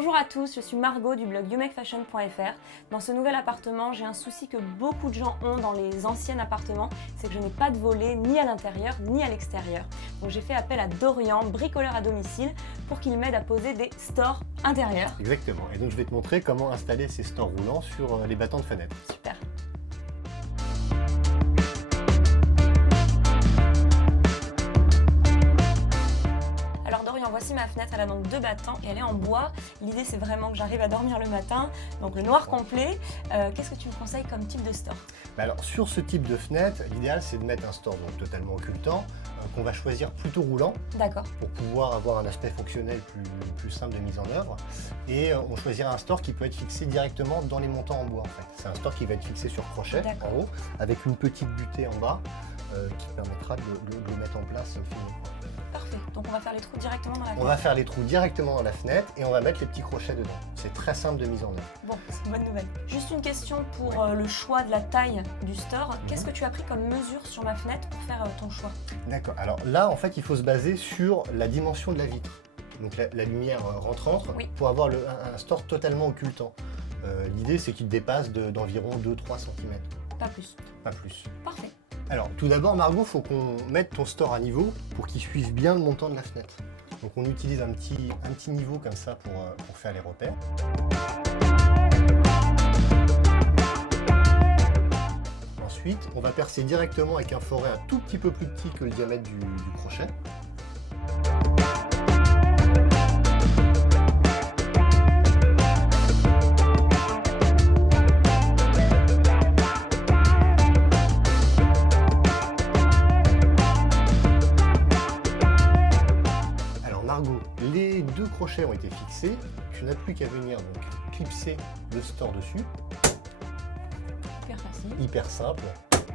Bonjour à tous, je suis Margot du blog youmakefashion.fr. Dans ce nouvel appartement, j'ai un souci que beaucoup de gens ont dans les anciens appartements, c'est que je n'ai pas de volet ni à l'intérieur ni à l'extérieur. Donc j'ai fait appel à Dorian, bricoleur à domicile, pour qu'il m'aide à poser des stores intérieurs. Exactement, et donc je vais te montrer comment installer ces stores roulants sur les battants de fenêtres. Super. Alors Dorian, voici ma fenêtre, elle a donc 2 battants et elle est en bois. L'idée c'est vraiment que j'arrive à dormir le matin, donc le noir complet. Qu'est-ce que tu me conseilles comme type de store? Alors sur ce type de fenêtre, l'idéal c'est de mettre un store donc totalement occultant, qu'on va choisir plutôt roulant. D'accord. Pour pouvoir avoir un aspect fonctionnel plus simple de mise en œuvre. Et on choisira un store qui peut être fixé directement dans les montants en bois en fait. C'est un store qui va être fixé sur crochet en haut, avec une petite butée en bas, qui permettra de le mettre en place au fil. Parfait, donc on va faire les trous directement dans la fenêtre. On va faire les trous directement dans la fenêtre et on va mettre les petits crochets dedans. C'est très simple de mise en œuvre. Bon, c'est une bonne nouvelle. Juste une question pour le choix de la taille du store. Qu'est-ce que tu as pris comme mesure sur ma fenêtre pour faire ton choix? D'accord, alors là en fait il faut se baser sur la dimension de la vitre. Donc la lumière rentrante, pour avoir un store totalement occultant. L'idée c'est qu'il dépasse d'environ 2-3 cm. Pas plus. Pas plus. Parfait. Alors tout d'abord Margot, il faut qu'on mette ton store à niveau pour qu'il suive bien le montant de la fenêtre. Donc on utilise un petit niveau comme ça pour faire les repères. Ensuite, on va percer directement avec un foret un tout petit peu plus petit que le diamètre du crochet. Margot, les 2 crochets ont été fixés, tu n'as plus qu'à venir donc clipser le store dessus. Hyper facile. Hyper simple.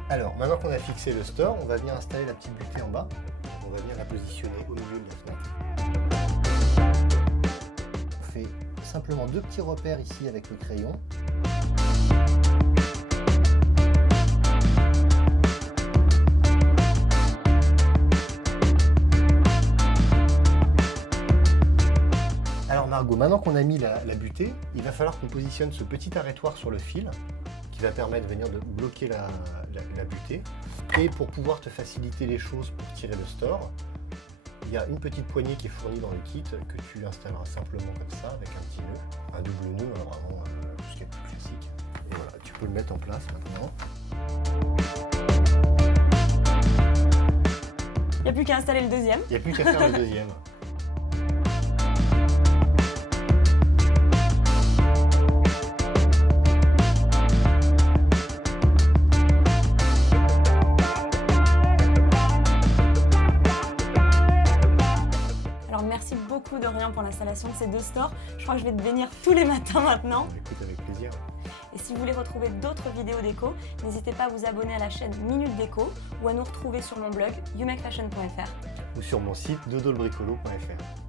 Alors maintenant qu'on a fixé le store, on va venir installer la petite butée en bas. On va venir la positionner au milieu de la fenêtre. On fait simplement 2 petits repères ici avec le crayon. Alors Margot, maintenant qu'on a mis la butée, il va falloir qu'on positionne ce petit arrêtoir sur le fil qui va permettre de venir de bloquer la butée. Et pour pouvoir te faciliter les choses pour tirer le store, il y a une petite poignée qui est fournie dans le kit que tu installeras simplement comme ça avec un petit nœud, un double nœud, vraiment tout ce qui est plus classique. Et voilà, tu peux le mettre en place maintenant. Il n'y a plus qu'à installer le deuxième. Il n'y a plus qu'à faire le deuxième. Merci beaucoup Dorian pour l'installation de ces 2 stores. Je crois que je vais te bénir tous les matins maintenant. Écoute, avec plaisir. Et si vous voulez retrouver d'autres vidéos déco, n'hésitez pas à vous abonner à la chaîne Minute Déco ou à nous retrouver sur mon blog youmakefashion.fr ou sur mon site dodolbricolo.fr.